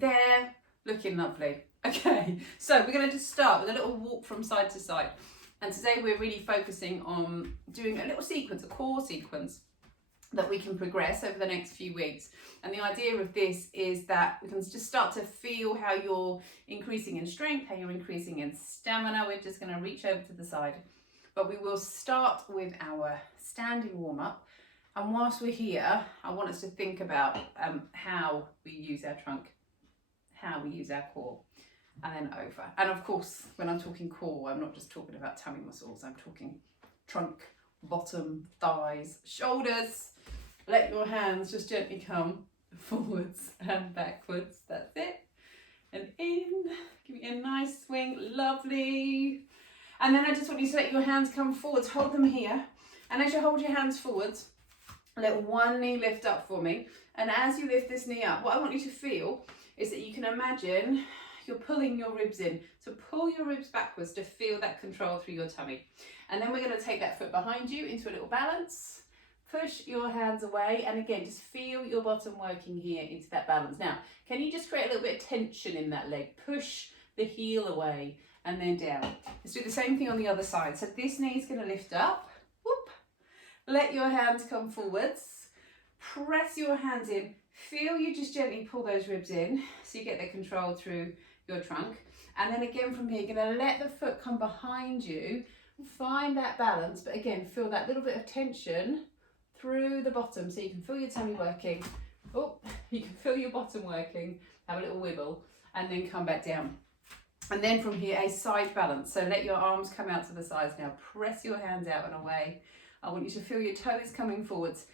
there, looking lovely. Okay, so we're going to just start with a little walk from side to side. And today we're really focusing on doing a little sequence, a core sequence that we can progress over the next few weeks. And the idea of this is that we can just start to feel how you're increasing in strength, how you're increasing in stamina. We're just going to reach over to the side, but we will start with our standing warm-up. And whilst we're here, I want us to think about how we use our trunk, how we use our core, and then over. And of course, when I'm talking core, I'm not just talking about tummy muscles, I'm talking trunk, bottom, thighs, shoulders. Let your hands just gently come forwards and backwards. That's it. And in, give me a nice swing, lovely. And then I just want you to let your hands come forwards, hold them here. And as you hold your hands forwards, let one knee lift up for me. And as you lift this knee up, what I want you to feel is that you can imagine you're pulling your ribs in. So pull your ribs backwards to feel that control through your tummy. And then we're going to take that foot behind you into a little balance. Push your hands away, and again, just feel your bottom working here into that balance. Now, can you just create a little bit of tension in that leg? Push the heel away and then down. Let's do the same thing on the other side. So this knee is going to lift up. Whoop. Let your hands come forwards. Press your hands in. Feel you just gently pull those ribs in so you get the control through your trunk. And then again from here, you're going to let the foot come behind you. Find that balance, but again, feel that little bit of tension through the bottom so you can feel your tummy working. Oh, you can feel your bottom working. Have a little wiggle and then come back down. And then from here, a side balance. So let your arms come out to the sides now. Press your hands out and away. I want you to feel your toes coming forwards.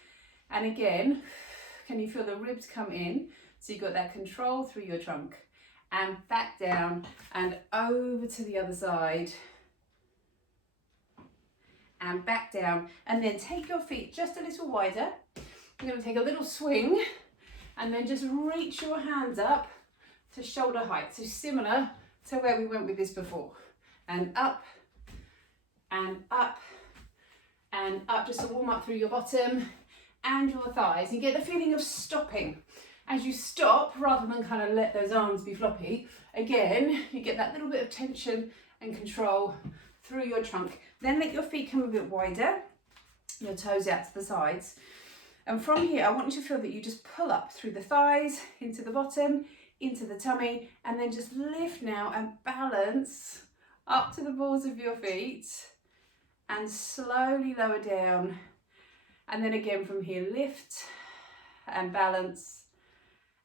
And again, can you feel the ribs come in? So you've got that control through your trunk. And back down and over to the other side. And back down, and then take your feet just a little wider. You're going to take a little swing and then just reach your hands up to shoulder height, so similar to where we went with this before. And up and up and up, just to warm up through your bottom and your thighs, and get the feeling of stopping. As you stop, rather than kind of let those arms be floppy, again you get that little bit of tension and control through your trunk. Then let your feet come a bit wider, your toes out to the sides. And from here, I want you to feel that you just pull up through the thighs, into the bottom, into the tummy, and then just lift now and balance up to the balls of your feet and slowly lower down. And then again from here, lift and balance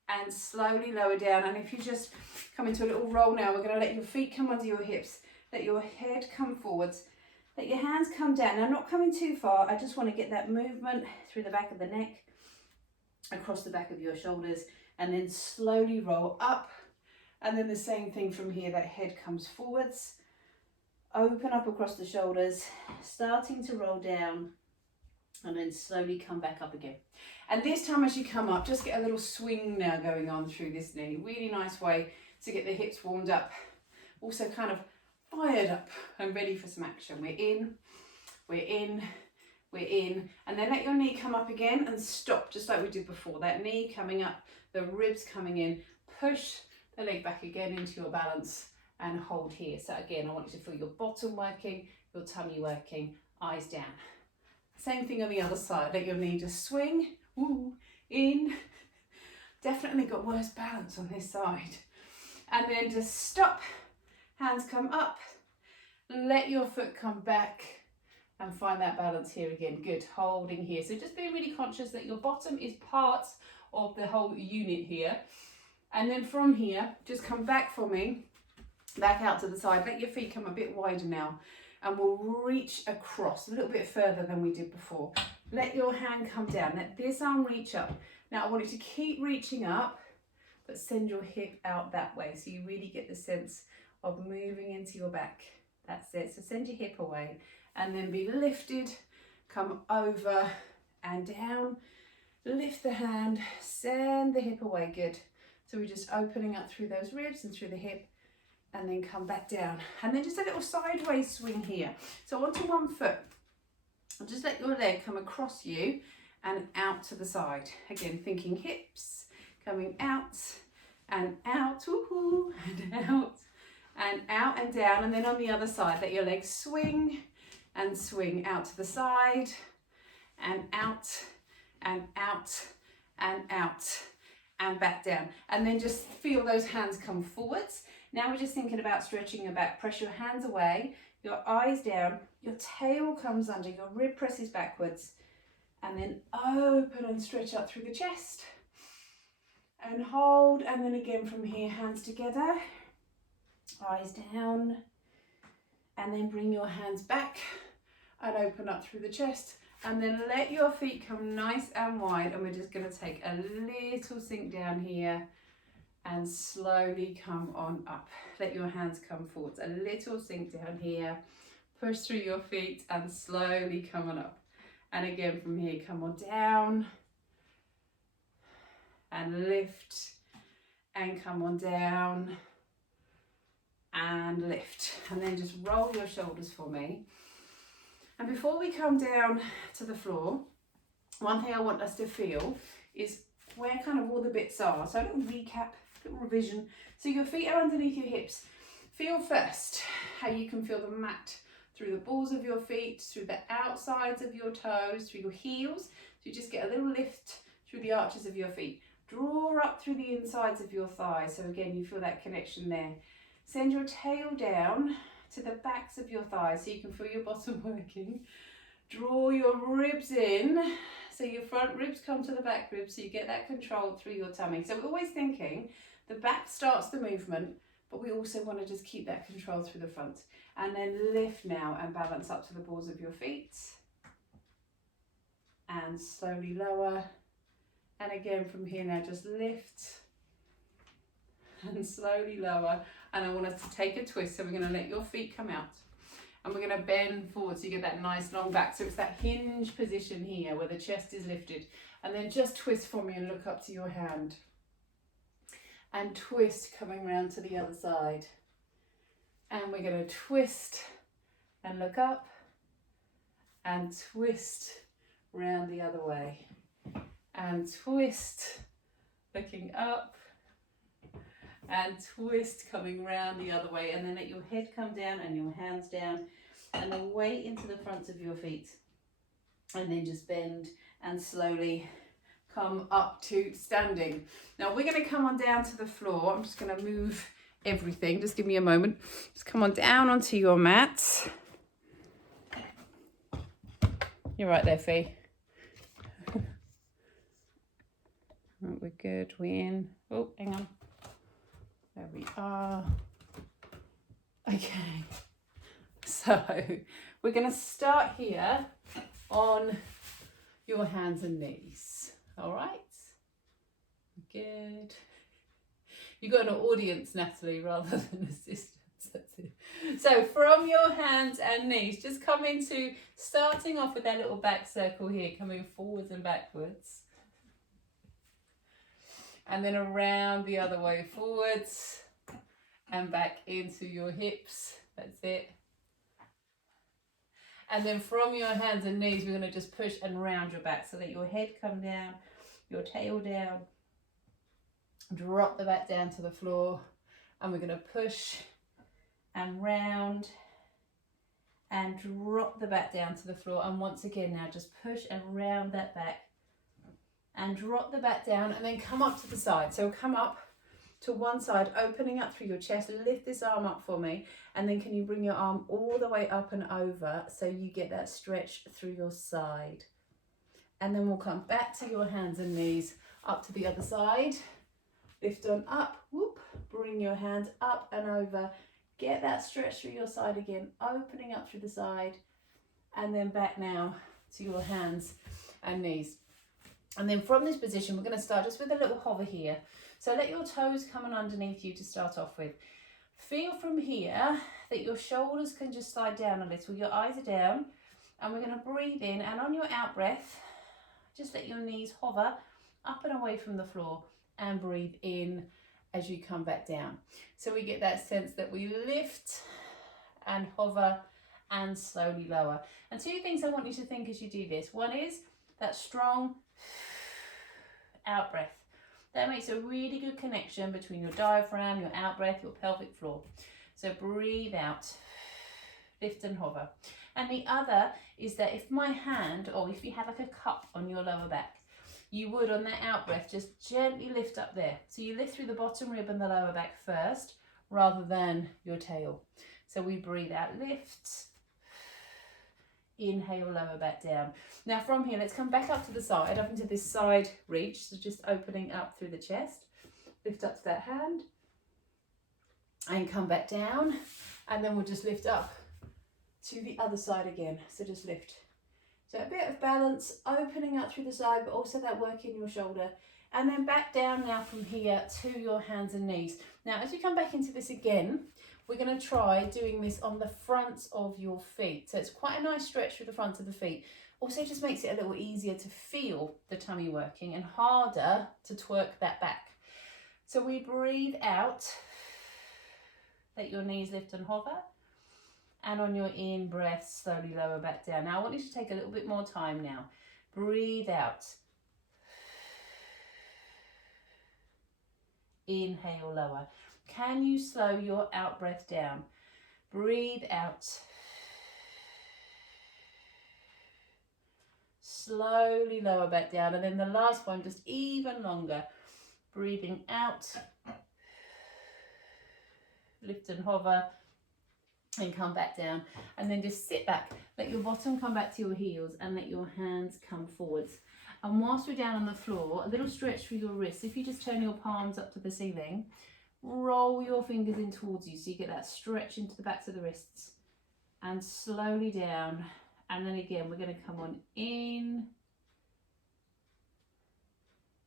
and slowly lower down. And if you just come into a little roll now, we're going to let your feet come under your hips. Let your head come forwards. Let your hands come down. Now, not coming too far. I just want to get that movement through the back of the neck, across the back of your shoulders, and then slowly roll up. And then the same thing from here. That head comes forwards. Open up across the shoulders, starting to roll down, and then slowly come back up again. And this time as you come up, just get a little swing now going on through this knee. Really nice way to get the hips warmed up. Also kind of fired up and ready for some action. We're in, we're in, we're in. And then let your knee come up again and stop, just like we did before. That knee coming up, the ribs coming in. Push the leg back again into your balance and hold here. So again, I want you to feel your bottom working, your tummy working, eyes down. Same thing on the other side. Let your knee just swing, ooh, in. Definitely got worse balance on this side. And then just stop. Hands come up, let your foot come back and find that balance here again. Good, holding here. So just being really conscious that your bottom is part of the whole unit here. And then from here, just come back for me, back out to the side. Let your feet come a bit wider now and we'll reach across a little bit further than we did before. Let your hand come down, let this arm reach up. Now I want you to keep reaching up, but send your hip out that way so you really get the sense of moving into your back. That's it. So send your hip away and then be lifted, come over and down, lift the hand, send the hip away. Good. So we're just opening up through those ribs and through the hip and then come back down. And then just a little sideways swing here. So onto one foot. And just let your leg come across you and out to the side. Again, thinking hips, coming out and out, woohoo, and out, and out and down. And then on the other side, let your legs swing and swing out to the side, and out, and out, and out, and back down. And then just feel those hands come forwards. Now we're just thinking about stretching your back. Press your hands away, your eyes down, your tail comes under, your rib presses backwards, and then open and stretch up through the chest. And hold, and then again from here, hands together, eyes down, and then bring your hands back and open up through the chest. And then let your feet come nice and wide, and we're just going to take a little sink down here and slowly come on up. Let your hands come forwards, a little sink down here, push through your feet and slowly come on up. And again from here, come on down and lift, and come on down and lift. And then just roll your shoulders for me. And before we come down to the floor, one thing I want us to feel is where kind of all the bits are. So a little recap, little revision. So your feet are underneath your hips. Feel first how you can feel the mat through the balls of your feet, through the outsides of your toes, through your heels. So you just get a little lift through the arches of your feet. Draw up through the insides of your thighs. So again, you feel that connection there. Send your tail down to the backs of your thighs so you can feel your bottom working. Draw your ribs in so your front ribs come to the back ribs so you get that control through your tummy. So we're always thinking the back starts the movement, but we also want to just keep that control through the front. And then lift now and balance up to the balls of your feet. And slowly lower. And again from here now, just lift and slowly lower. And I want us to take a twist. So we're going to let your feet come out. And we're going to bend forward so you get that nice long back. So it's that hinge position here where the chest is lifted. And then just twist for me and look up to your hand. And twist coming round to the other side. And we're going to twist and look up. And twist round the other way. And twist, looking up. And twist coming round the other way, and then let your head come down and your hands down, and then weight into the fronts of your feet, and then just bend and slowly come up to standing. Now we're going to come on down to the floor. I'm just going to move everything. Just give me a moment. Just come on down onto your mat. You're right there, Fee. Right, we're good. We're in. Oh, hang on. There we are. Okay, so we're going to start here on your hands and knees. All right, good. You got an audience, Natalie, rather than assistants. That's it. So from your hands and knees, just come into starting off with that little back circle here, coming forwards and backwards. And then around the other way, forwards and back into your hips. That's it. And then from your hands and knees, we're going to just push and round your back. So let your head come down, your tail down. Drop the back down to the floor. And we're going to push and round and drop the back down to the floor. And once again now, just push and round that back. And drop the back down and then come up to the side. So come up to one side, opening up through your chest. Lift this arm up for me. And then can you bring your arm all the way up and over so you get that stretch through your side. And then we'll come back to your hands and knees, up to the other side. Lift on up, whoop, bring your hands up and over. Get that stretch through your side again, opening up through the side. And then back now to your hands and knees. And then from this position, we're going to start just with a little hover here. So let your toes come on underneath you to start off with. Feel from here that your shoulders can just slide down a little. Your eyes are down. And we're going to breathe in. And on your out breath, just let your knees hover up and away from the floor. And breathe in as you come back down. So we get that sense that we lift and hover and slowly lower. And two things I want you to think as you do this. One is that strong out breath. That makes a really good connection between your diaphragm, your out-breath, your pelvic floor. So breathe out, lift and hover. And the other is that if my hand, or if you have like a cup on your lower back, you would on that out breath just gently lift up there. So you lift through the bottom rib and the lower back first rather than your tail. So we breathe out, lift, inhale, lower back down. Now from here, let's come back up to the side, up into this side reach. So just opening up through the chest, lift up to that hand and come back down. And then we'll just lift up to the other side again. So just lift. So a bit of balance, opening up through the side, but also that work in your shoulder. And then back down now from here to your hands and knees. Now, as we come back into this again, we're going to try doing this on the fronts of your feet. So it's quite a nice stretch through the front of the feet. Also just makes it a little easier to feel the tummy working and harder to twerk that back. So we breathe out, let your knees lift and hover. And on your in breath, slowly lower back down. Now I want you to take a little bit more time now. Breathe out. Inhale, lower. Can you slow your out breath down? Breathe out. Slowly lower back down. And then the last one, just even longer. Breathing out. Lift and hover. And come back down, and then just sit back, let your bottom come back to your heels and let your hands come forwards. And whilst we're down on the floor, a little stretch through your wrists. If you just turn your palms up to the ceiling, roll your fingers in towards you so you get that stretch into the backs of the wrists, and slowly down. And then again, we're going to come on in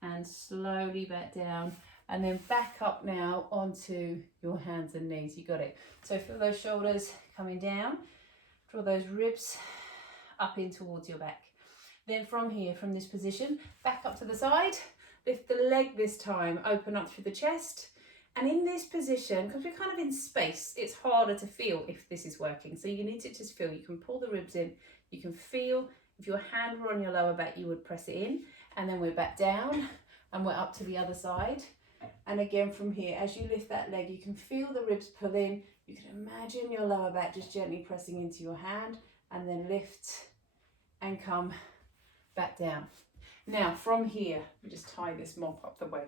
and slowly back down. And then back up now onto your hands and knees. You got it. So feel those shoulders coming down. Draw those ribs up in towards your back. Then from here, from this position, back up to the side. Lift the leg this time. Open up through the chest. And in this position, because we're kind of in space, it's harder to feel if this is working. So you need to just feel. You can pull the ribs in. You can feel. If your hand were on your lower back, you would press it in. And then we're back down. And we're up to the other side. And again from here, as you lift that leg, you can feel the ribs pull in. You can imagine your lower back just gently pressing into your hand, and then lift and come back down. Now from here, we just tie this mop up the way.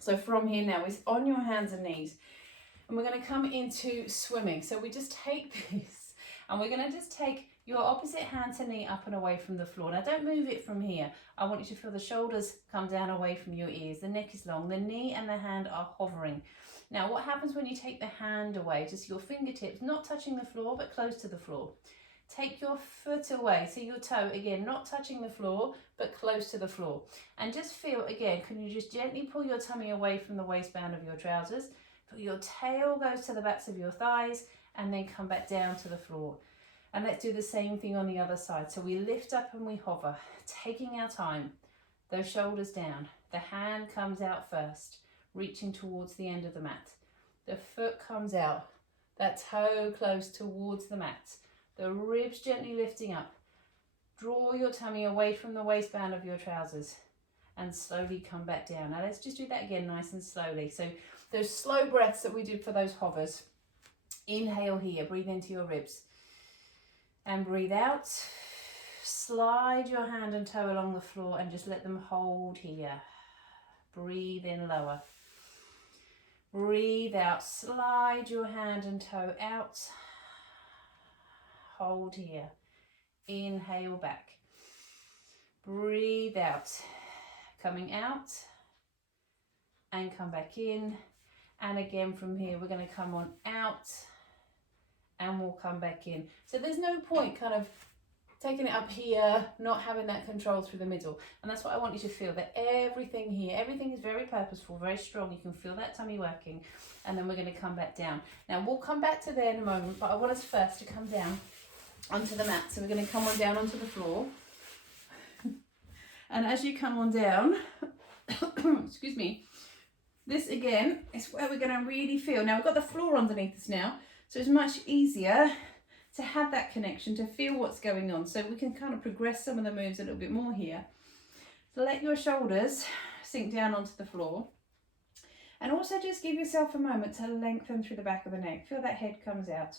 So from here now is on your hands and knees, and we're going to come into swimming. So we just take this and we're going to just take your opposite hand to knee up and away from the floor. Now don't move it from here. I want you to feel the shoulders come down away from your ears. The neck is long. The knee and the hand are hovering. Now what happens when you take the hand away? Just your fingertips not touching the floor but close to the floor. Take your foot away. So your toe, again, not touching the floor but close to the floor. And just feel, again, can you just gently pull your tummy away from the waistband of your trousers? Feel your tail goes to the backs of your thighs and then come back down to the floor. And let's do the same thing on the other side. So we lift up and we hover, taking our time. Those shoulders down. The hand comes out first, reaching towards the end of the mat. The foot comes out. That toe close towards the mat. The ribs gently lifting up. Draw your tummy away from the waistband of your trousers and slowly come back down. Now let's just do that again nice and slowly. So those slow breaths that we did for those hovers. Inhale here, breathe into your ribs. And breathe out. Slide your hand and toe along the floor and just let them hold here. Breathe in lower. Breathe out. Slide your hand and toe out. Hold here. Inhale back. Breathe out. Coming out. And come back in. And again from here, we're going to come on out. And we'll come back in. So there's no point kind of taking it up here, not having that control through the middle. And that's what I want you to feel, that everything here, everything is very purposeful, very strong. You can feel that tummy working. And then we're going to come back down. Now we'll come back to there in a moment, but I want us first to come down onto the mat. So we're going to come on down onto the floor. And as you come on down, excuse me, this again is where we're going to really feel. Now we've got the floor underneath us now. So it's much easier to have that connection, to feel what's going on. So we can kind of progress some of the moves a little bit more here. So let your shoulders sink down onto the floor. And also just give yourself a moment to lengthen through the back of the neck. Feel that head comes out.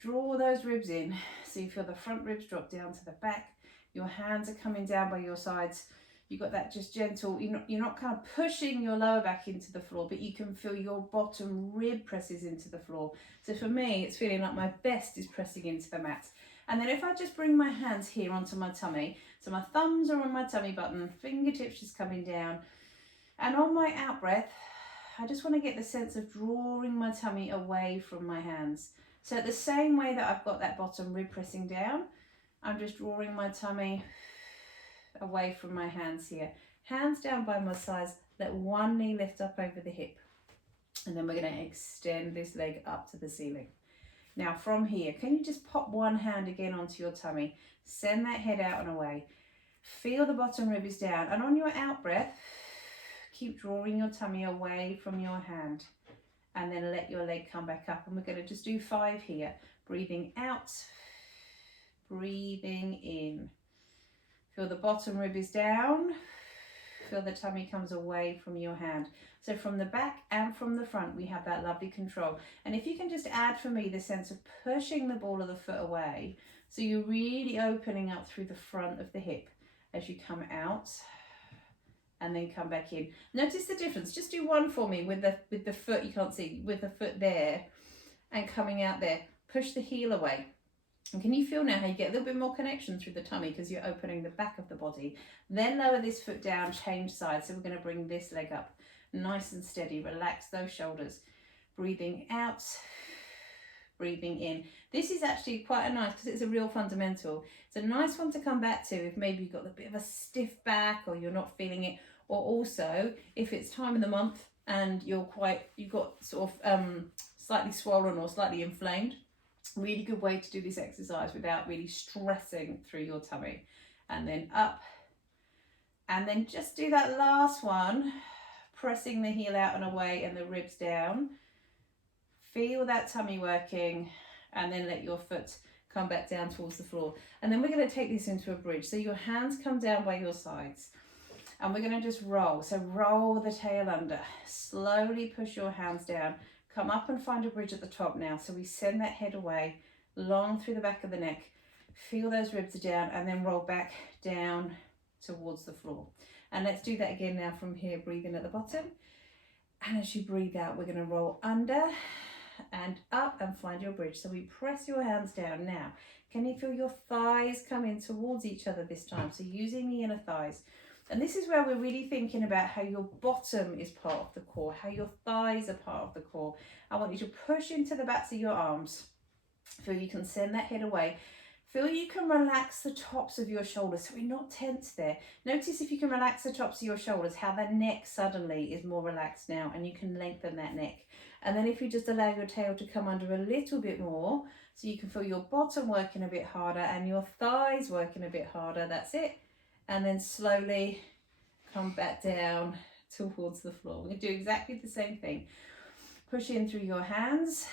Draw those ribs in. So you feel the front ribs drop down to the back. Your hands are coming down by your sides. You've got that just gentle, you're not kind of pushing your lower back into the floor, but you can feel your bottom rib presses into the floor. So for me, it's feeling like my best is pressing into the mat. And then if I just bring my hands here onto my tummy, so my thumbs are on my tummy button, fingertips just coming down. And on my out breath, I just want to get the sense of drawing my tummy away from my hands. So the same way that I've got that bottom rib pressing down, I'm just drawing my tummy away from my hands here. Hands down by my sides, let one knee lift up over the hip. And then we're going to extend this leg up to the ceiling. Now from here, can you just pop one hand again onto your tummy? Send that head out and away. Feel the bottom rib is down. And on your out breath, keep drawing your tummy away from your hand. And then let your leg come back up. And we're going to just do 5 here. Breathing out, breathing in. Feel the bottom rib is down. Feel the tummy comes away from your hand. So from the back and from the front, we have that lovely control. And if you can just add for me the sense of pushing the ball of the foot away. So you're really opening up through the front of the hip as you come out and then come back in. Notice the difference. Just do one for me with the foot, you can't see, with the foot there and coming out there. Push the heel away. And can you feel now how you get a little bit more connection through the tummy because you're opening the back of the body? Then lower this foot down, change sides. So we're going to bring this leg up nice and steady. Relax those shoulders. Breathing out, breathing in. This is actually quite a nice, because it's a real fundamental. It's a nice one to come back to if maybe you've got a bit of a stiff back or you're not feeling it. Or also if it's time of the month and you've got sort of slightly swollen or slightly inflamed. Really good way to do this exercise without really stressing through your tummy. And then up. And then just do that last one, pressing the heel out and away and the ribs down. Feel that tummy working and then let your foot come back down towards the floor. And then we're going to take this into a bridge. So your hands come down by your sides and we're going to just roll. So roll the tail under. Slowly push your hands down. Come up and find a bridge at the top now. So we send that head away, long through the back of the neck. Feel those ribs are down and then roll back down towards the floor. And let's do that again now from here, breathing at the bottom. And as you breathe out, we're going to roll under and up and find your bridge. So we press your hands down now. Can you feel your thighs come in towards each other this time? So using the inner thighs. And this is where we're really thinking about how your bottom is part of the core, how your thighs are part of the core. I want you to push into the backs of your arms. Feel you can send that head away. Feel you can relax the tops of your shoulders, so we're not tense there. Notice if you can relax the tops of your shoulders, how the neck suddenly is more relaxed now, and you can lengthen that neck. And then if you just allow your tail to come under a little bit more, so you can feel your bottom working a bit harder and your thighs working a bit harder, that's it. And then slowly come back down towards the floor. We're going to do exactly the same thing. Push in through your hands,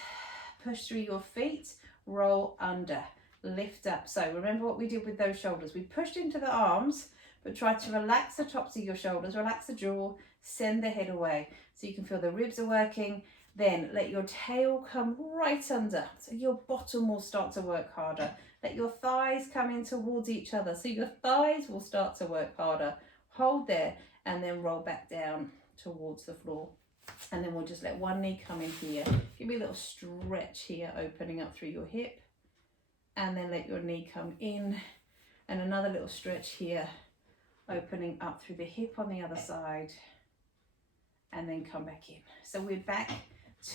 push through your feet, roll under, lift up. So remember what we did with those shoulders. We pushed into the arms, but try to relax the tops of your shoulders, relax the jaw, send the head away. So you can feel the ribs are working. Then let your tail come right under, so your bottom will start to work harder. Let your thighs come in towards each other, so your thighs will start to work harder. Hold there, and then roll back down towards the floor. And then we'll just let one knee come in here. Give me a little stretch here, opening up through your hip. And then let your knee come in. And another little stretch here, opening up through the hip on the other side. And then come back in. So we're back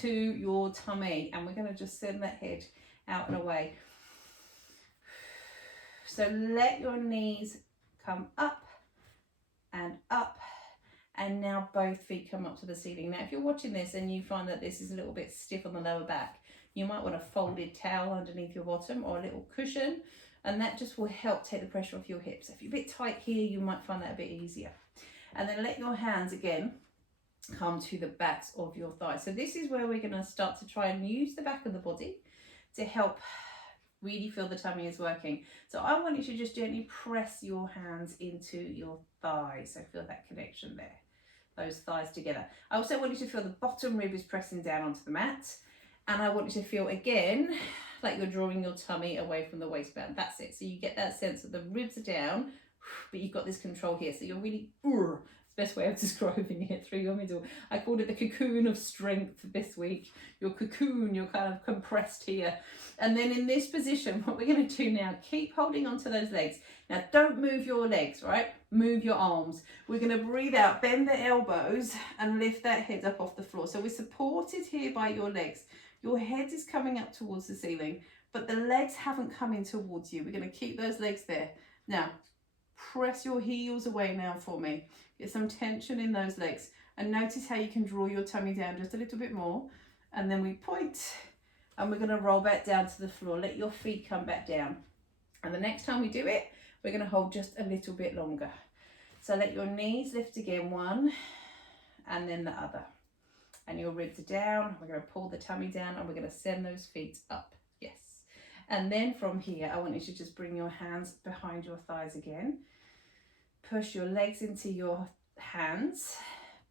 to your tummy, and we're going to just send that head out and away. So let your knees come up, and now both feet come up to the ceiling. Now if you're watching this and you find that this is a little bit stiff on the lower back, you might want a folded towel underneath your bottom or a little cushion, and that just will help take the pressure off your hips. If you're a bit tight here, you might find that a bit easier. And then let your hands again come to the backs of your thighs. So this is where we're going to start to try and use the back of the body to help really feel the tummy is working. So I want you to just gently press your hands into your thighs. So feel that connection there. those thighs together. I also want you to feel the bottom rib is pressing down onto the mat. And I want you to feel again like you're drawing your tummy away from the waistband. That's it. So you get that sense that the ribs are down, but you've got this control here. So you're really, it's the best way of describing it, through your middle. I called it the cocoon of strength this week. Your cocoon, you're kind of compressed here. And then in this position, what we're going to do now, keep holding onto those legs. Now don't move your legs, right? Move your arms. We're going to breathe out, bend the elbows and lift that head up off the floor. So we're supported here by your legs. Your head is coming up towards the ceiling, but the legs haven't come in towards you. We're going to keep those legs there. Now, press your heels away now for me. Get some tension in those legs. And notice how you can draw your tummy down just a little bit more. And then we point, and we're going to roll back down to the floor. Let your feet come back down. And the next time we do it, we're going to hold just a little bit longer. So let your knees lift again, one, and then the other. And your ribs are down. We're going to pull the tummy down and we're going to send those feet up. Yes. And then from here, I want you to just bring your hands behind your thighs again. Push your legs into your hands.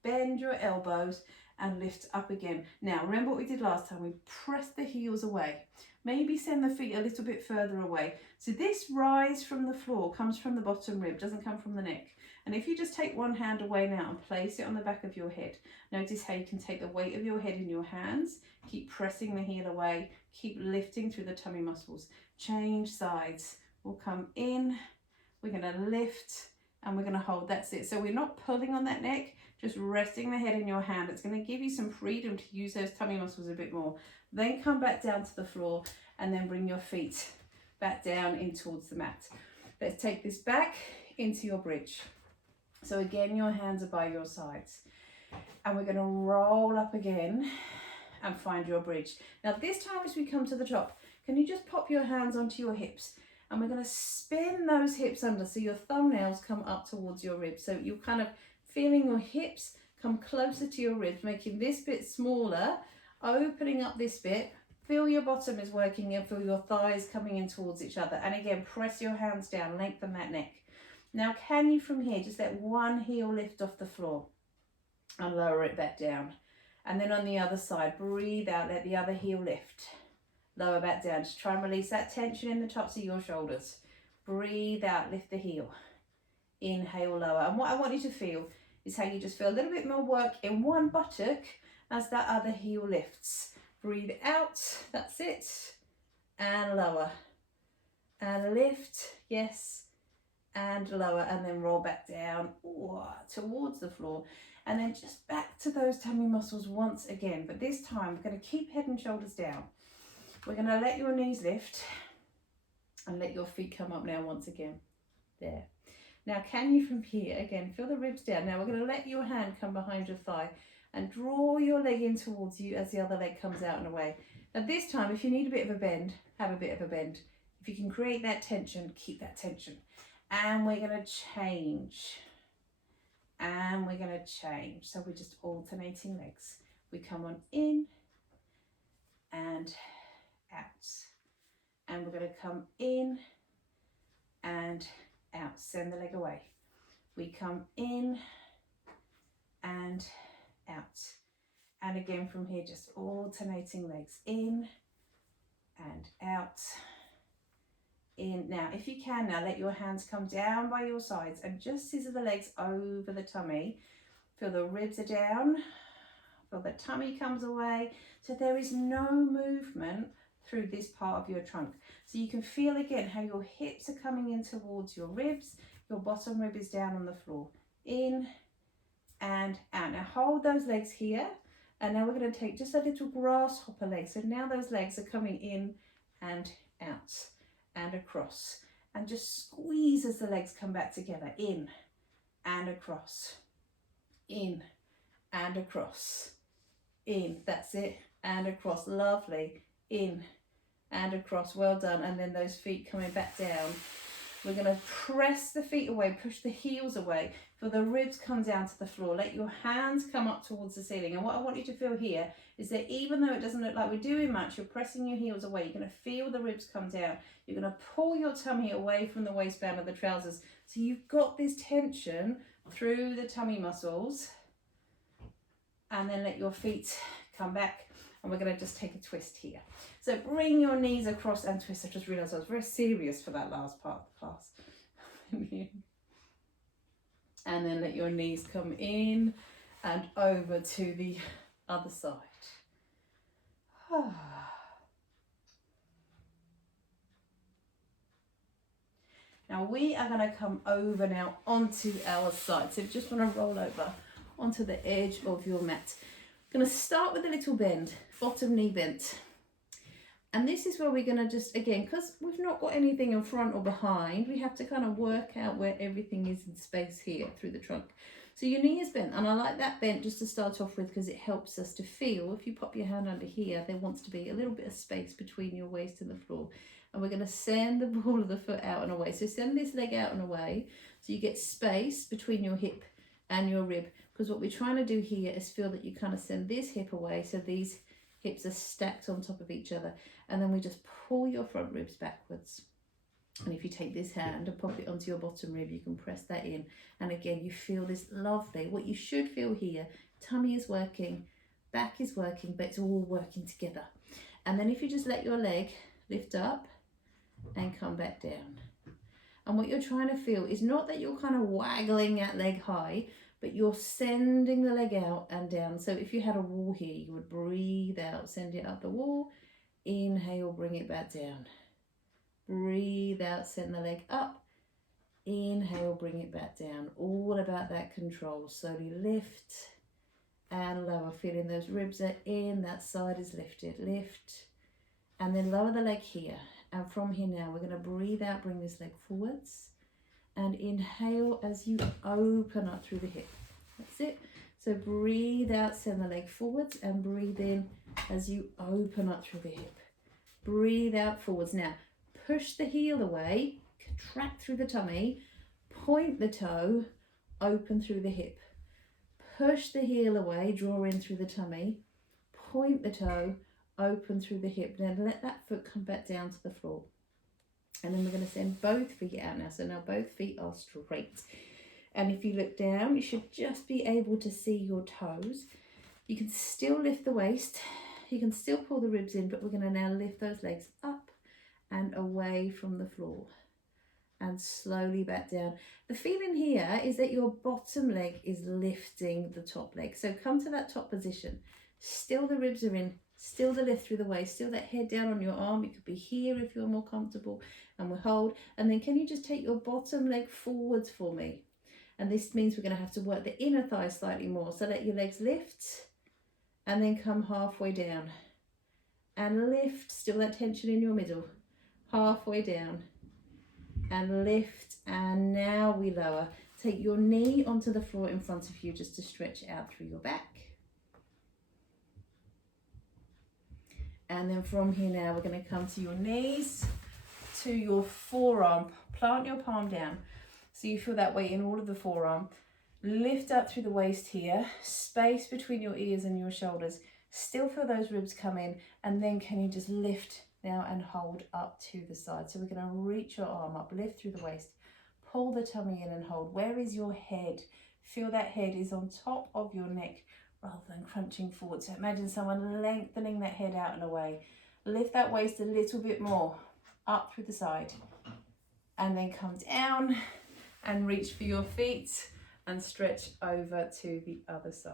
Bend your elbows and lift up again. Now, remember what we did last time? We pressed the heels away. Maybe send the feet a little bit further away. So this rise from the floor comes from the bottom rib, doesn't come from the neck. And if you just take one hand away now and place it on the back of your head, notice how you can take the weight of your head in your hands, keep pressing the heel away, keep lifting through the tummy muscles. Change sides. We'll come in, we're going to lift, and we're going to hold. That's it. So we're not pulling on that neck, just resting the head in your hand. It's going to give you some freedom to use those tummy muscles a bit more. Then come back down to the floor and then bring your feet back down in towards the mat. Let's take this back into your bridge. So again, your hands are by your sides. And we're going to roll up again and find your bridge. Now this time as we come to the top, can you just pop your hands onto your hips? And we're going to spin those hips under so your thumbnails come up towards your ribs. So you're kind of feeling your hips come closer to your ribs, making this bit smaller, opening up this bit. Feel your bottom is working and feel your thighs coming in towards each other. And again, press your hands down, lengthen that neck. Now, can you from here just let one heel lift off the floor and lower it back down? And then on the other side, breathe out, let the other heel lift. Lower back down. Just try and release that tension in the tops of your shoulders. Breathe out, lift the heel. Inhale, lower. And what I want you to feel is how you just feel a little bit more work in one buttock as that other heel lifts. Breathe out, that's it. And lower. And lift, yes. And lower, and then roll back down towards the floor. And then just back to those tummy muscles once again. But this time, we're going to keep head and shoulders down. We're going to let your knees lift and let your feet come up now once again. There. Now, can you from here, again, feel the ribs down. Now, we're going to let your hand come behind your thigh and draw your leg in towards you as the other leg comes out and away. Now, this time, if you need a bit of a bend, have a bit of a bend. If you can create that tension, keep that tension. And we're going to change. And we're going to change. So we're just alternating legs. We come on in and out. And we're going to come in and out. Send the leg away. We come in and out. And again from here, just alternating legs in and out. In. Now, if you can now, let your hands come down by your sides and just scissor the legs over the tummy. Feel the ribs are down. Feel the tummy comes away. So there is no movement through this part of your trunk. So you can feel again how your hips are coming in towards your ribs. Your bottom rib is down on the floor. In and out. Now hold those legs here. And now we're going to take just a little grasshopper leg. So now those legs are coming in and out and across. And just squeeze as the legs come back together. In and across. In and across. In. That's it. And across. Lovely. In and across. Well done. And then those feet coming back down. We're going to press the feet away, push the heels away. Feel the ribs come down to the floor. Let your hands come up towards the ceiling. And what I want you to feel here is that even though it doesn't look like we're doing much, you're pressing your heels away. You're going to feel the ribs come down. You're going to pull your tummy away from the waistband of the trousers. So you've got this tension through the tummy muscles. and then let your feet come back, and we're going to just take a twist here. So bring your knees across and twist. I just realised I was very serious for that last part of the class. And then let your knees come in and over to the other side. Now we are going to come over now onto our side. So you just want to roll over onto the edge of your mat. I'm going to start with a little bend, bottom knee bent. And this is where we're going to just, again, because we've not got anything in front or behind, we have to kind of work out where everything is in space here through the trunk. So your knee is bent, and I like that bent just to start off with because it helps us to feel, if you pop your hand under here, there wants to be a little bit of space between your waist and the floor. And we're going to send the ball of the foot out and away. So send this leg out and away so you get space between your hip and your rib. Because what we're trying to do here is feel that you kind of send this hip away so these hips are stacked on top of each other. And then we just pull your front ribs backwards. And if you take this hand and pop it onto your bottom rib, you can press that in. And again, you feel this lovely, what you should feel here, tummy is working, back is working, but it's all working together. And then if you just let your leg lift up and come back down. And what you're trying to feel is not that you're kind of waggling that leg high, but you're sending the leg out and down. So if you had a wall here, you would breathe out, send it up the wall, inhale, bring it back down. Breathe out, send the leg up, inhale, bring it back down. All about that control. Slowly lift and lower, feeling those ribs are in, that side is lifted. Lift and then lower the leg here. And from here now, we're going to breathe out, bring this leg forwards and inhale as you open up through the hip. That's it. So breathe out, send the leg forwards and breathe in as you open up through the hip. Breathe out forwards. Now, push the heel away, contract through the tummy, point the toe, open through the hip. Push the heel away, draw in through the tummy, point the toe, open through the hip. Then let that foot come back down to the floor. And then we're going to send both feet out now. So now both feet are straight. And if you look down, you should just be able to see your toes. You can still lift the waist. You can still pull the ribs in, but we're going to now lift those legs up and away from the floor and slowly back down. The feeling here is that your bottom leg is lifting the top leg. So come to that top position. Still the ribs are in, still the lift through the waist, still that head down on your arm. It could be here if you're more comfortable, and we'll hold. And then can you just take your bottom leg forwards for me? And this means we're going to have to work the inner thigh slightly more. So let your legs lift and then come halfway down and lift, still that tension in your middle. Halfway down and lift, and now we lower. Take your knee onto the floor in front of you just to stretch out through your back. And then from here now we're going to come to your knees, to your forearm. Plant your palm down so you feel that weight in all of the forearm. Lift up through the waist here, space between your ears and your shoulders. Still feel those ribs come in, and then can you just lift now and hold up to the side. So we're going to reach your arm up, lift through the waist, pull the tummy in and hold. Where is your head? Feel that head is on top of your neck rather than crunching forward. So imagine someone lengthening that head out and away. Lift that waist a little bit more, up through the side, and then come down and reach for your feet and stretch over to the other side.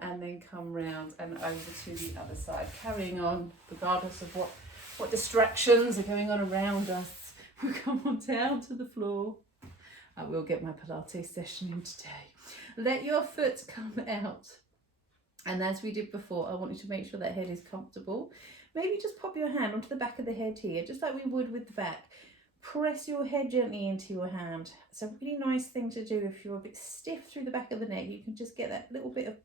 And then come round and over to the other side, carrying on regardless of what distractions are going on around us. We'll come on down to the floor. I will get my Pilates session in today. Let your foot come out, and as we did before, I want you to make sure that head is comfortable. Maybe just pop your hand onto the back of the head here, just like we would with the back. Press your head gently into your hand. It's a really nice thing to do if you're a bit stiff through the back of the neck. You can just get that little bit of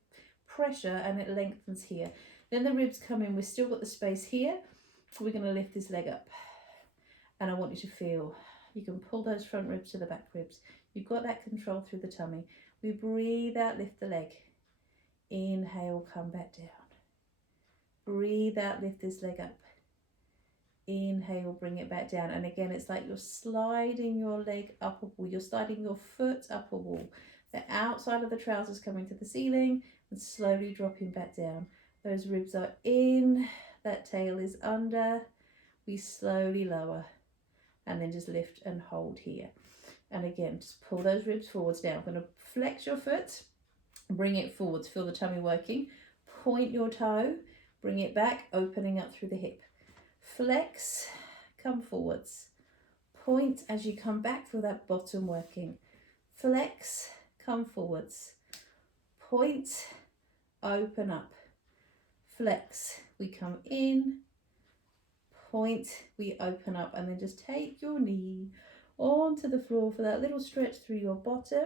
pressure and it lengthens here. Then the ribs come in. We've still got the space here. We're going to lift this leg up, and I want you to feel you can pull those front ribs to the back ribs. You've got that control through the tummy. We breathe out, lift the leg. Inhale, come back down. Breathe out, lift this leg up. Inhale, bring it back down. And again, it's like you're sliding your leg up a wall. You're sliding your foot up a wall. The outside of the trousers coming to the ceiling and slowly dropping back down. Those ribs are in, that tail is under. We slowly lower and then just lift and hold here. And again, just pull those ribs forwards down. I'm going to flex your foot, bring it forwards, feel the tummy working. Point your toe, bring it back, opening up through the hip. Flex, come forwards. Point as you come back, feel that bottom working. Flex, come forwards. Point, open up. Flex, we come in. Point, we open up, and then just take your knee onto the floor for that little stretch through your bottom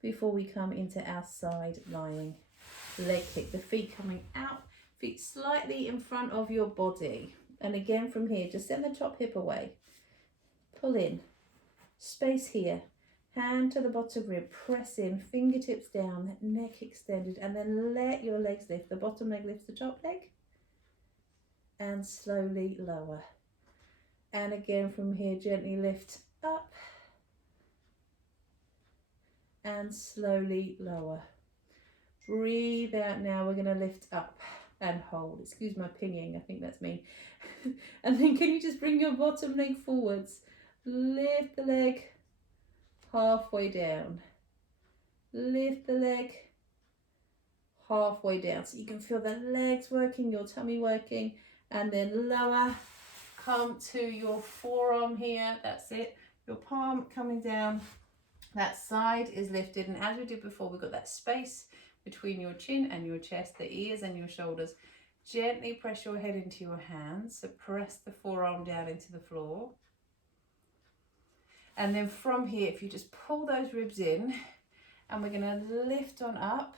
before we come into our side lying leg kick. The feet coming out, feet slightly in front of your body. And again from here, just send the top hip away. Pull in, space here, hand to the bottom rib, press in, fingertips down, neck extended, and then let your legs lift. The bottom leg lifts the top leg, and slowly lower. And again from here, gently lift up, and slowly lower. Breathe out now, we're gonna lift up and hold. Excuse my pinging, I think that's me. And then can you just bring your bottom leg forwards? Lift the leg halfway down. Lift the leg halfway down. So you can feel the legs working, your tummy working, and then lower. Come to your forearm here, that's it. Your palm coming down, that side is lifted. And as we did before, we've got that space between your chin and your chest, the ears and your shoulders. Gently press your head into your hands. So press the forearm down into the floor. And then from here, if you just pull those ribs in, and we're gonna lift on up.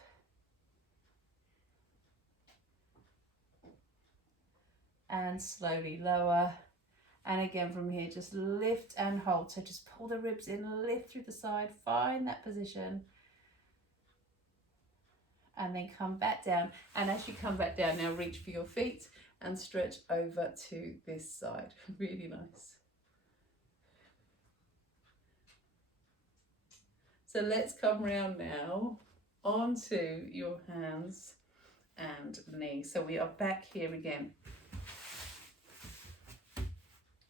And slowly lower. And again from here, just lift and hold. So just pull the ribs in, lift through the side, find that position. And then come back down. And as you come back down, now reach for your feet and stretch over to this side. Really nice. So let's come round now onto your hands and knees. So we are back here again.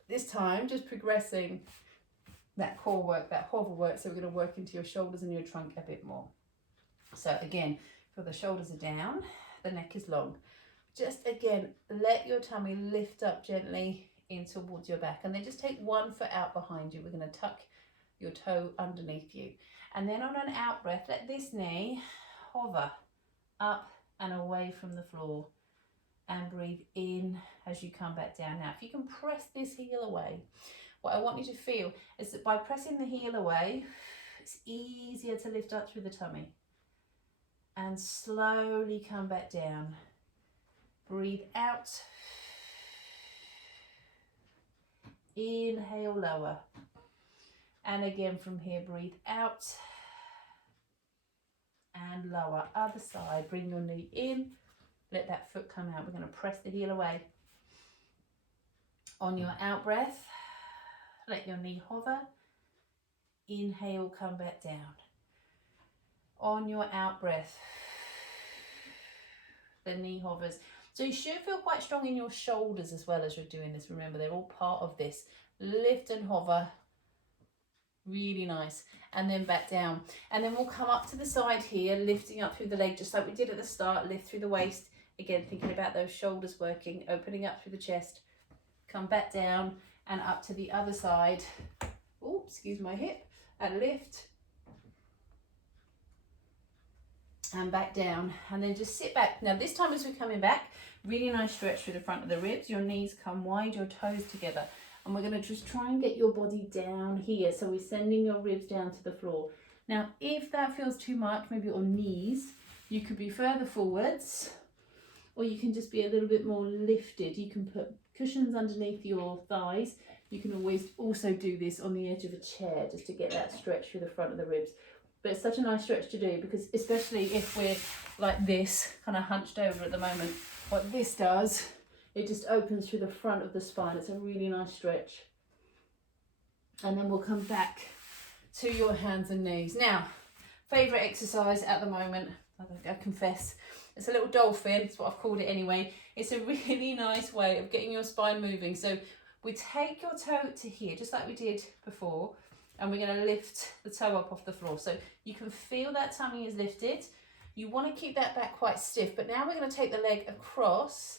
This time, just progressing that core work, that hover work. So we're going to work into your shoulders and your trunk a bit more. So again, feel the shoulders are down, the neck is long. Just again, let your tummy lift up gently in towards your back. And then just take one foot out behind you. We're going to tuck your toe underneath you. And then on an out breath, let this knee hover up and away from the floor. And breathe in as you come back down. Now, if you can press this heel away, what I want you to feel is that by pressing the heel away, it's easier to lift up through the tummy. And slowly come back down. Breathe out. Inhale, lower. And again from here, breathe out. And lower. Other side, bring your knee in. Let that foot come out. We're going to press the heel away. On your out breath, let your knee hover. Inhale, come back down. On your out breath, the knee hovers. So you should feel quite strong in your shoulders as well as you're doing this. Remember, they're all part of this. Lift and hover. Really nice. And then back down. And then we'll come up to the side here, lifting up through the leg, just like we did at the start. Lift through the waist. Again, thinking about those shoulders working, opening up through the chest. Come back down and up to the other side. Oh, excuse my hip. And lift. And back down. And then just sit back. Now this time as we're coming back, really nice stretch through the front of the ribs. Your knees come wide, your toes together. And we're going to just try and get your body down here. So we're sending your ribs down to the floor. Now, if that feels too much, maybe on knees, you could be further forwards, or you can just be a little bit more lifted. You can put cushions underneath your thighs. You can always also do this on the edge of a chair, just to get that stretch through the front of the ribs. But it's such a nice stretch to do, because especially if we're like this, kind of hunched over at the moment, what this does It just opens through the front of the spine. It's a really nice stretch. And then we'll come back to your hands and knees. Now, favourite exercise at the moment, I confess, it's a little dolphin. That's what I've called it anyway. It's a really nice way of getting your spine moving. So we take your toe to here, just like we did before, and we're going to lift the toe up off the floor. So you can feel that tummy is lifted. You want to keep that back quite stiff, but now we're going to take the leg across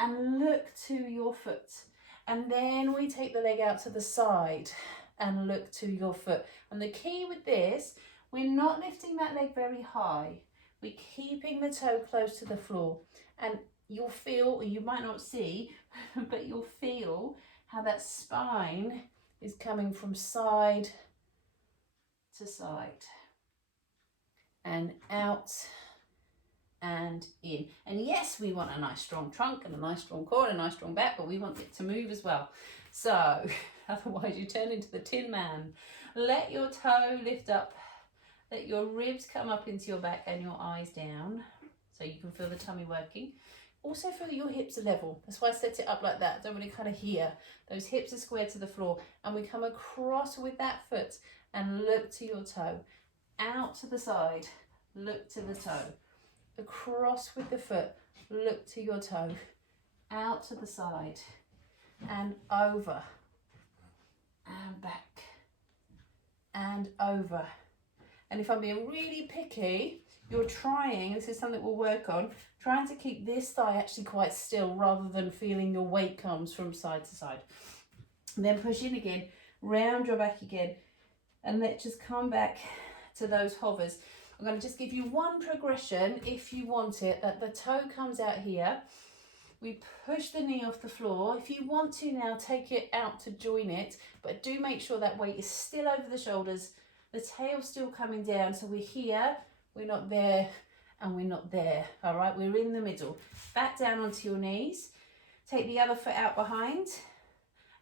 and look to your foot. And then we take the leg out to the side and look to your foot. And the key with this, we're not lifting that leg very high. We're keeping the toe close to the floor. And you'll feel, or you might not see, but you'll feel how that spine is coming from side to side. And out and in. And yes, we want a nice strong trunk and a nice strong core and a nice strong back, but we want it to move as well. So otherwise you turn into the Tin Man. Let your toe lift up, let your ribs come up into your back and your eyes down, so you can feel the tummy working. Also feel your hips are level. That's why I set it up like that. Don't really kind of hear. Those hips are squared to the floor, and we come across with that foot and look to your toe. Out to the side, look to the toe. Across with the foot, look to your toe. Out to the side and over and back and over. And if I'm being really picky, you're trying, this is something we'll work on, trying to keep this thigh actually quite still rather than feeling your weight comes from side to side. And then push in again, round your back again, and let's just come back to those hovers. I'm going to just give you one progression if you want it, that the toe comes out here. We push the knee off the floor. If you want to now, take it out to join it, but do make sure that weight is still over the shoulders, the tail still coming down. So we're here, we're not there, and we're not there. All right, we're in the middle. Back down onto your knees. Take the other foot out behind,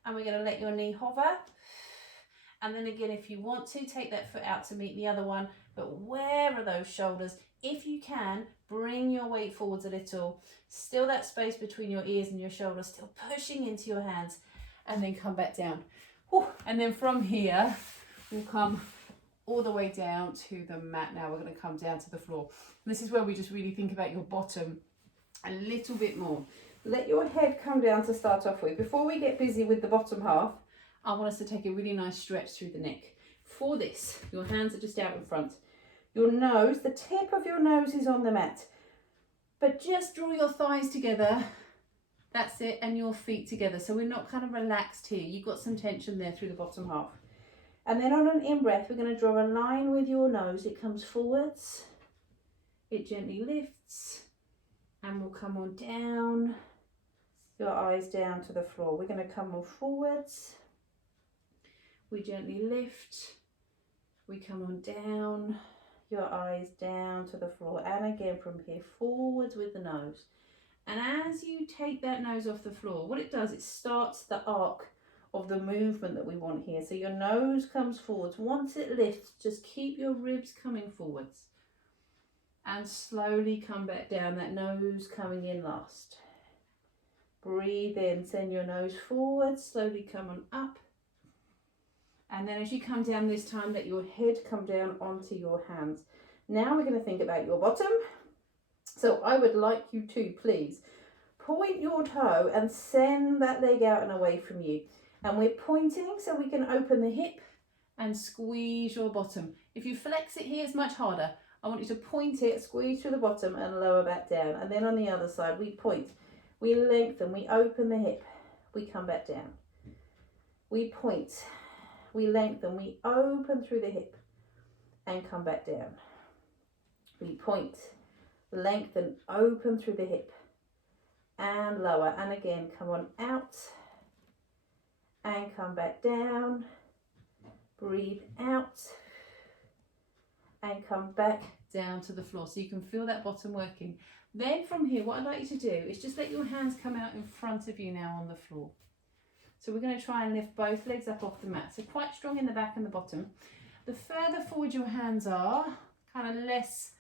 and we're going to let your knee hover. And then again, if you want to, take that foot out to meet the other one, but where are those shoulders? If you can, bring your weight forwards a little. Still that space between your ears and your shoulders, still pushing into your hands, and then come back down. Whew. And then from here, we'll come all the way down to the mat. Now we're going to come down to the floor. And this is where we just really think about your bottom a little bit more. Let your head come down to start off with. Before we get busy with the bottom half, I want us to take a really nice stretch through the neck. For this, your hands are just out in front. Your nose, the tip of your nose is on the mat. But just draw your thighs together. That's it, and your feet together. So we're not kind of relaxed here. You've got some tension there through the bottom half. And then on an in-breath, we're going to draw a line with your nose. It comes forwards. It gently lifts. And we'll come on down. Your eyes down to the floor. We're going to come on forwards. We gently lift, we come on down, your eyes down to the floor, and again from here, forwards with the nose. And as you take that nose off the floor, what it does, it starts the arc of the movement that we want here. So your nose comes forwards. Once it lifts, just keep your ribs coming forwards. And slowly come back down, that nose coming in last. Breathe in, send your nose forward, slowly come on up. And then as you come down this time, let your head come down onto your hands. Now we're going to think about your bottom. So I would like you to please point your toe and send that leg out and away from you. And we're pointing so we can open the hip and squeeze your bottom. If you flex it here, it's much harder. I want you to point it, squeeze through the bottom and lower back down. And then on the other side, we point, we lengthen, we open the hip, we come back down. We point. We lengthen, we open through the hip and come back down. We point, lengthen, open through the hip and lower. And again, come on out and come back down. Breathe out and come back down to the floor. So you can feel that bottom working. Then from here, what I'd like you to do is just let your hands come out in front of you now on the floor. So we're going to try and lift both legs up off the mat. So quite strong in the back and the bottom. The further forward your hands are, kind of less,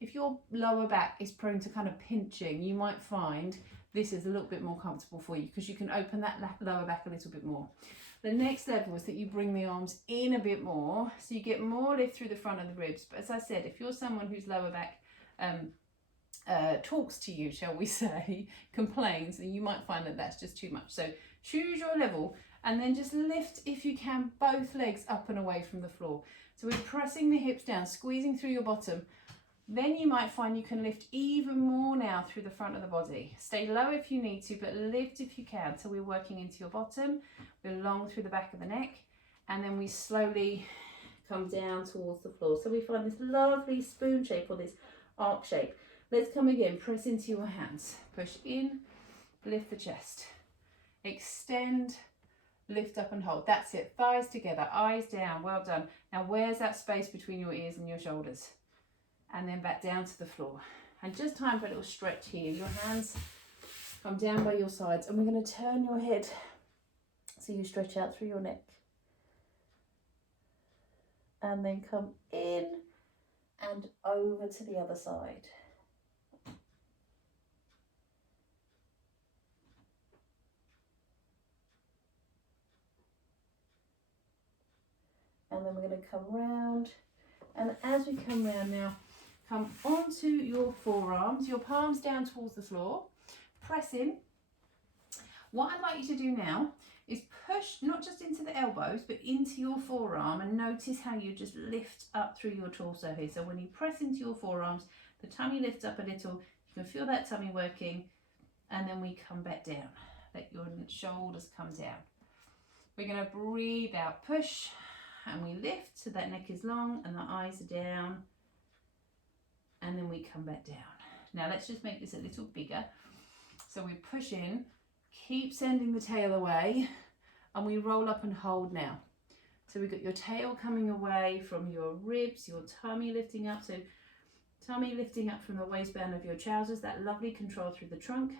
if your lower back is prone to kind of pinching, you might find this is a little bit more comfortable for you because you can open that lower back a little bit more. The next level is that you bring the arms in a bit more, so you get more lift through the front of the ribs. But as I said, if you're someone whose lower back talks to you, shall we say, complains, then you might find that that's just too much. So choose your level and then just lift, if you can, both legs up and away from the floor. So we're pressing the hips down, squeezing through your bottom. Then you might find you can lift even more now through the front of the body. Stay low if you need to, but lift if you can. So we're working into your bottom, we're long through the back of the neck, and then we slowly come down towards the floor. So we find this lovely spoon shape or this arc shape. Let's come again, press into your hands. Push in, lift the chest. Extend, lift up and hold. That's it, thighs together, eyes down, well done. Now where's that space between your ears and your shoulders? And then back down to the floor. And just time for a little stretch here. Your hands come down by your sides, and we're going to turn your head so you stretch out through your neck. And then come in and over to the other side. And then we're going to come round. And as we come round now, come onto your forearms, your palms down towards the floor, press in. What I'd like you to do now is push not just into the elbows, but into your forearm, and notice how you just lift up through your torso here. So when you press into your forearms, the tummy lifts up a little, you can feel that tummy working, and then we come back down. Let your shoulders come down. We're going to breathe out, push, and we lift so that neck is long and the eyes are down. And then we come back down. Now let's just make this a little bigger. So we push in, keep sending the tail away, and we roll up and hold now. So we've got your tail coming away from your ribs, your tummy lifting up. So tummy lifting up from the waistband of your trousers, that lovely control through the trunk.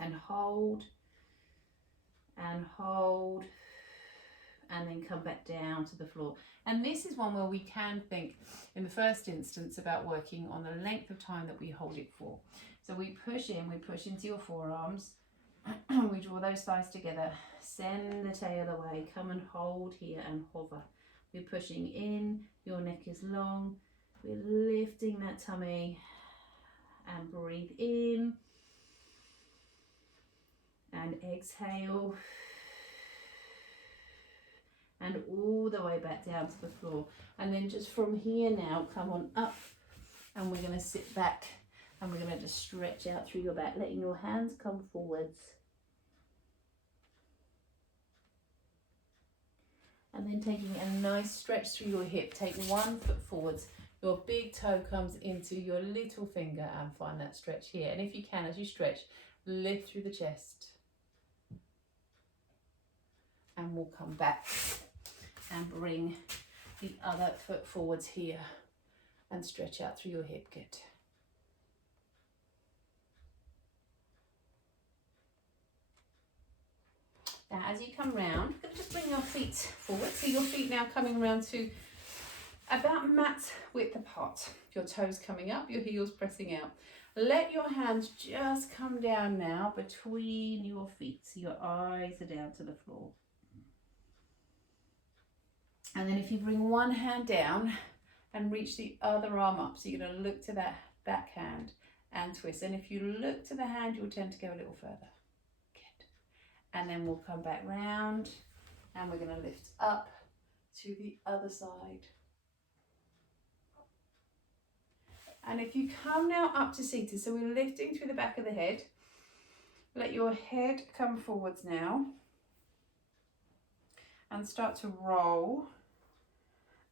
And hold, and hold, and then come back down to the floor. And this is one where we can think in the first instance about working on the length of time that we hold it for. So we push in, we push into your forearms, we draw those thighs together, send the tail away, come and hold here and hover. We're pushing in, your neck is long, we're lifting that tummy, and breathe in, and exhale, and all the way back down to the floor. And then just from here now, come on up, and we're going to sit back, and we're going to just stretch out through your back, letting your hands come forwards. And then taking a nice stretch through your hip, take 1 foot forwards, your big toe comes into your little finger, and find that stretch here. And if you can, as you stretch, lift through the chest. And we'll come back and bring the other foot forwards here and stretch out through your hip. Good. Now as you come round, you're going to just bring your feet forward. So your feet now coming around to about mat width apart. Your toes coming up, your heels pressing out. Let your hands just come down now between your feet so your eyes are down to the floor. And then if you bring one hand down and reach the other arm up, so you're going to look to that back hand and twist. And if you look to the hand, you'll tend to go a little further. Good. And then we'll come back round and we're going to lift up to the other side. And if you come now up to seated, so we're lifting through the back of the head, let your head come forwards now and start to roll.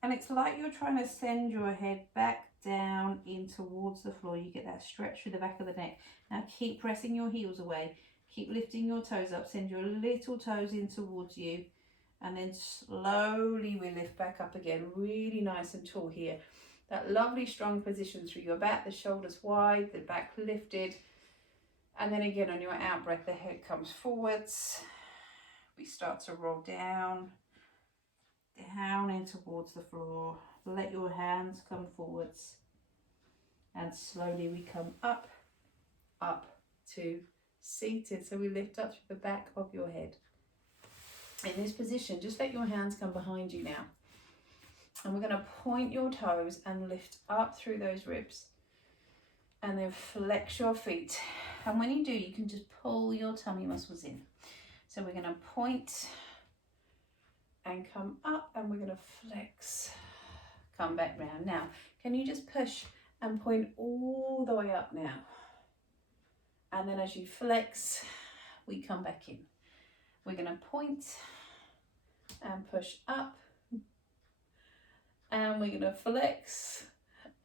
And it's like you're trying to send your head back down in towards the floor. You get that stretch through the back of the neck. Now keep pressing your heels away. Keep lifting your toes up. Send your little toes in towards you. And then slowly we lift back up again. Really nice and tall here. That lovely strong position through your back. The shoulders wide, the back lifted. And then again on your out breath, the head comes forwards. We start to roll down in towards the floor. Let your hands come forwards, and slowly we come up to seated. So we lift up through the back of your head. In this position, just let your hands come behind you now. And we're going to point your toes and lift up through those ribs. And then flex your feet. And when you do, you can just pull your tummy muscles in. So we're going to point and come up, and we're going to flex, come back round. Now, can you just push and point all the way up now? And then as you flex, we come back in. We're going to point and push up, and we're going to flex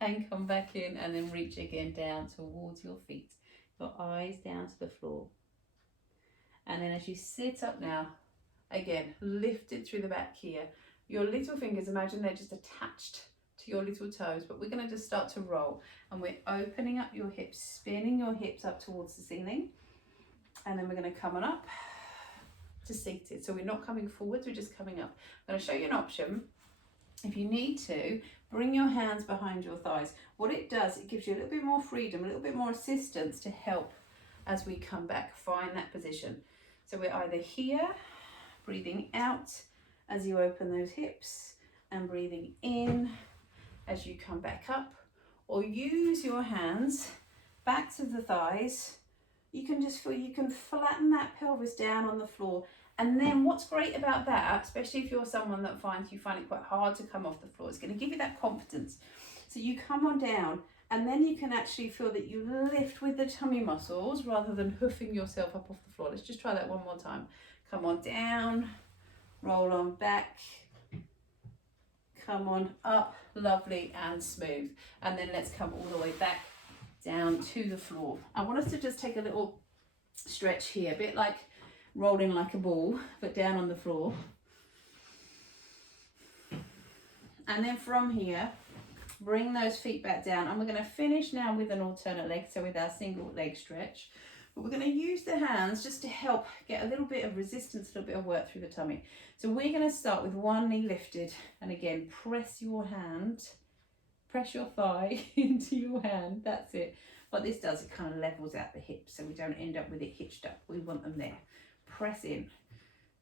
and come back in, and then reach again down towards your feet, your eyes down to the floor. And then as you sit up now, again, lift it through the back here. Your little fingers, imagine they're just attached to your little toes, but we're going to just start to roll. And we're opening up your hips, spinning your hips up towards the ceiling. And then we're going to come on up to seated. So we're not coming forwards, we're just coming up. I'm going to show you an option. If you need to, bring your hands behind your thighs. What it does, it gives you a little bit more freedom, a little bit more assistance to help as we come back, find that position. So we're either here, breathing out as you open those hips, and breathing in as you come back up, or use your hands back to the thighs. You can just feel you can flatten that pelvis down on the floor. And then what's great about that, especially if you're someone that find it quite hard to come off the floor, it's going to give you that confidence. So you come on down, and then you can actually feel that you lift with the tummy muscles rather than hoofing yourself up off the floor. Let's just try that one more time. Come on down, roll on back, come on up, lovely and smooth. And then let's come all the way back down to the floor. I want us to just take a little stretch here, a bit like rolling like a ball, but down on the floor. And then from here, bring those feet back down, and we're going to finish now with an alternate leg, so with our single leg stretch. But we're going to use the hands just to help get a little bit of resistance, a little bit of work through the tummy. So we're going to start with one knee lifted, and again, press your thigh into your hand, that's it. What this does, it kind of levels out the hips, so we don't end up with it hitched up. We want them there. Press in,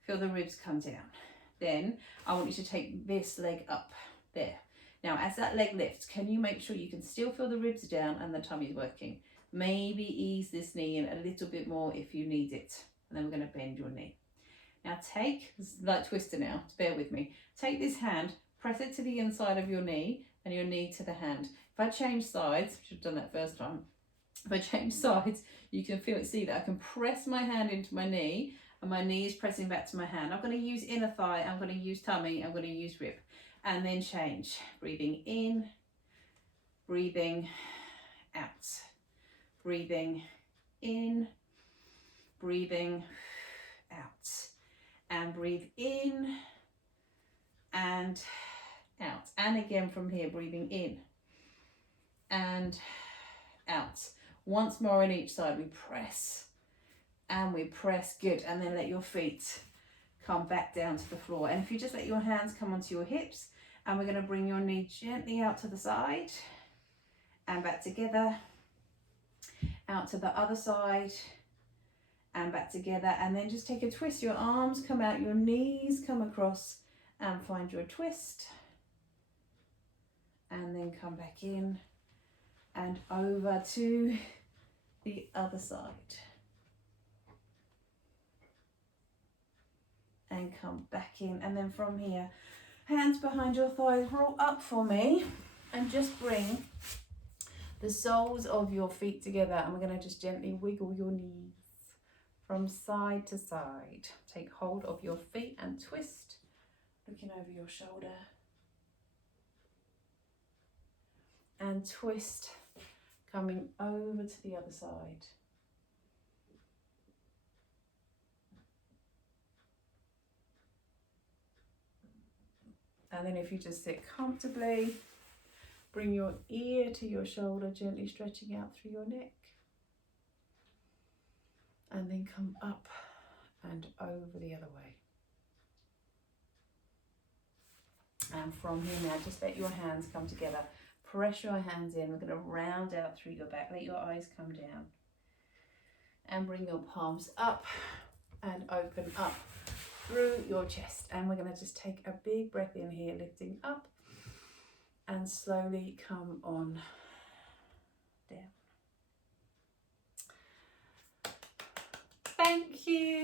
feel the ribs come down. Then I want you to take this leg up, there. Now, as that leg lifts, can you make sure you can still feel the ribs down and the tummy's working? Maybe ease this knee in a little bit more if you need it. And then we're going to bend your knee. Now take, this is like twister now, bear with me. Take this hand, press it to the inside of your knee, and your knee to the hand. If I change sides, I should have done that first time. If I change sides, you can feel it, see that I can press my hand into my knee, and my knee is pressing back to my hand. I'm going to use inner thigh, I'm going to use tummy, I'm going to use rib. And then change, breathing in, breathing out, breathing in, breathing out, and breathe in and out. And again from here, breathing in and out. Once more on each side, we press and we press, good. And then let your feet come back down to the floor. And if you just let your hands come onto your hips, and we're going to bring your knee gently out to the side and back together, out to the other side and back together. And then just take a twist. Your arms come out, your knees come across, and find your twist. And then come back in and over to the other side. And come back in. And then from here, hands behind your thighs, roll up for me, and just bring the soles of your feet together. And we're going to just gently wiggle your knees from side to side. Take hold of your feet and twist, looking over your shoulder. And twist, coming over to the other side. And then if you just sit comfortably, bring your ear to your shoulder, gently stretching out through your neck. And then come up and over the other way. And from here now, just let your hands come together. Press your hands in. We're going to round out through your back. Let your eyes come down. and bring your palms up and open up through your chest. And we're going to just take a big breath in here, lifting up, and slowly come on down. Thank you.